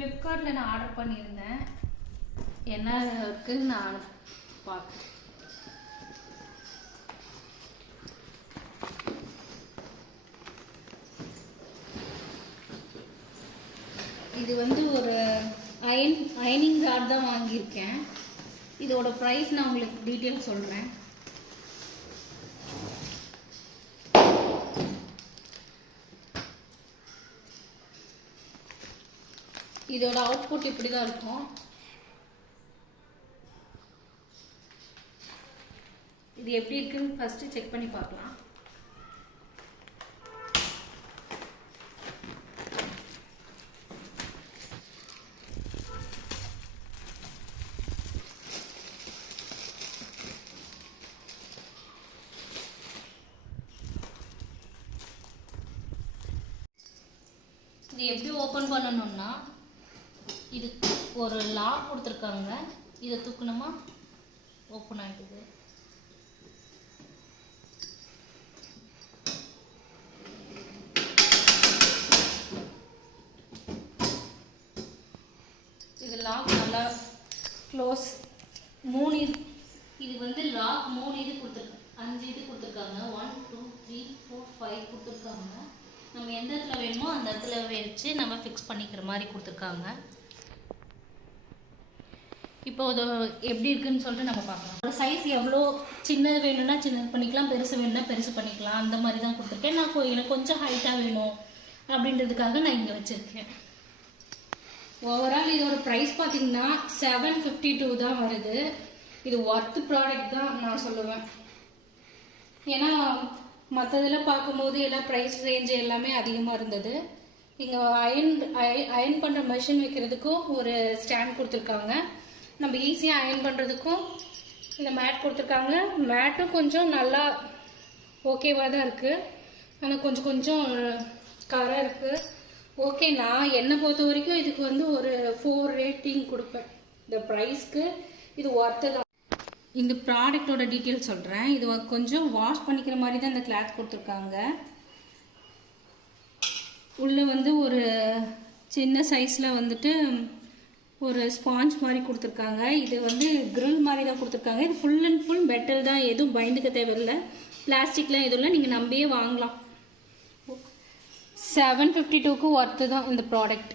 ஃப்ளிப்கார்ட்டில் நான் ஆர்டர் பண்ணியிருந்தேன். என்ன இருக்குன்னு நான் பார்க்குறேன். இது வந்து ஒரு அயனிங் ராட் தான் வாங்கியிருக்கேன். இதோட ப்ரைஸ் நான் உங்களுக்கு டீட்டெயில் சொல்கிறேன். இதோட அவுட்புட் இப்படி தான் இருக்கும். இது எப்படி இருக்குன்னு ஃபர்ஸ்ட் செக் பண்ணி பார்க்கலாம். இது எப்படி ஓப்பன் பண்ணணும்னா, இது ஒரு லாக் கொடுத்துருக்காங்க. இதை தூக்கணுமா ஓப்பன் ஆகிடுது. இது லாக் நல்லா க்ளோஸ். 3 இது வந்து லாக் 3 இது கொடுத்துருக்காங்க, 5 இது கொடுத்துருக்காங்க. 1 2 3 4 5 கொடுத்துருக்காங்க. நம்ம எந்த இடத்துல வேணுமோ அந்த இடத்துல வச்சு நம்ம ஃபிக்ஸ் பண்ணிக்கிற மாதிரி கொடுத்துருக்காங்க. இப்போ அது எப்படி இருக்குன்னு சொல்லிட்டு நம்ம பார்க்கலாம். ஒரு சைஸ் எவ்வளோ சின்னது வேணும்னா சின்னது பண்ணிக்கலாம், பெருசு வேணும்னா பெருசு பண்ணிக்கலாம். அந்த மாதிரி தான் கொடுத்துருக்கேன். எனக்கு கொஞ்சம் ஹைட்டாக வேணும் அப்படின்றதுக்காக நான் இங்கே வச்சுருக்கேன். ஓவரால் இதோட ப்ரைஸ் பார்த்தீங்கன்னா 752 தான் வருது. இது ஒர்த் ப்ராடக்ட் தான் நான் சொல்லுவேன். ஏன்னா மற்றதெல்லாம் பார்க்கும்போது எல்லாம் ப்ரைஸ் ரேஞ்ச் எல்லாமே அதிகமாக இருந்தது. இங்கே அயன் பண்ணுற மிஷின் வைக்கிறதுக்கும் ஒரு ஸ்டாண்ட் கொடுத்துருக்காங்க. நம்ம ஈஸியாக அயன் பண்ணுறதுக்கும் இந்த மேட் கொடுத்துருக்காங்க. மேட்டும் கொஞ்சம் நல்லா ஓகேவாக தான் இருக்குது. ஆனால் கொஞ்சம் கரை இருக்குது. ஓகே, நான் என்னை பொறுத்த வரைக்கும் இதுக்கு வந்து ஒரு 4 ரேட்டிங் கொடுப்பேன். இந்த ப்ரைஸ்க்கு இது ஒர்த்து தான். இந்த ப்ராடக்டோட டீட்டெயில் சொல்கிறேன். இது கொஞ்சம் வாஷ் பண்ணிக்கிற மாதிரி தான் இந்த கிளாத் கொடுத்துருக்காங்க. உள்ளே வந்து ஒரு சின்ன சைஸில் வந்துட்டு ஒரு ஸ்பாஞ்ச் மாதிரி கொடுத்துருக்காங்க. இது வந்து கிரில் மாதிரி தான் கொடுத்துருக்காங்க. இது ஃபுல் அண்ட் ஃபுல் மெட்டல் தான், எதுவும் பைண்டுக்க தேவையில்லை. பிளாஸ்டிக்லாம் எதுவும் இல்லை, நீங்கள் நம்பியே வாங்கலாம். 752க்கு ஒர்த்து தான் இந்த ப்ராடக்ட்.